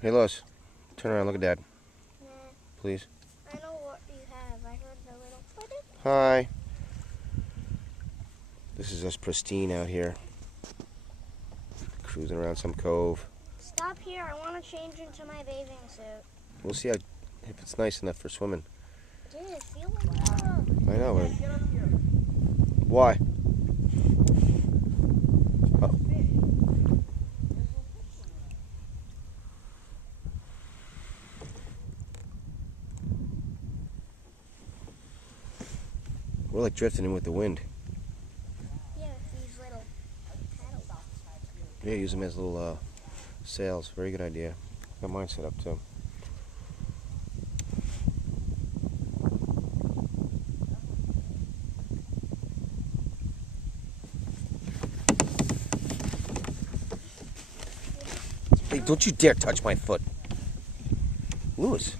Hey, Lois. Turn around. Look at Dad. Nah. Please. I know what you have. I heard the little footage. Hi. This is us pristine out here. Cruising around some cove. Stop here. I want to change into my bathing suit. We'll see if it's nice enough for swimming. Dude, feel like I know. Why? Oh. We're like drifting in with the wind. Yeah, these little paddles. Yeah, use them as little sails. Very good idea. Got mine set up too. Hey, don't you dare touch my foot. Lewis.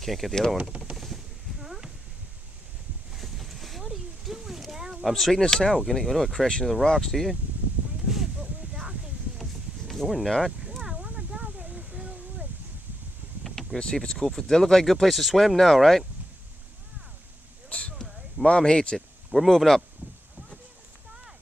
Can't get the other one. Huh? What are you doing, Dad? I'm straightening this out. You don't want to crash into the rocks, do you? I know, but we're docking here. No, we're not. Yeah, I want to dock at these little woods. We're going to see if it's cool. Does that look like a good place to swim? No, right? Mom hates it. We're moving up.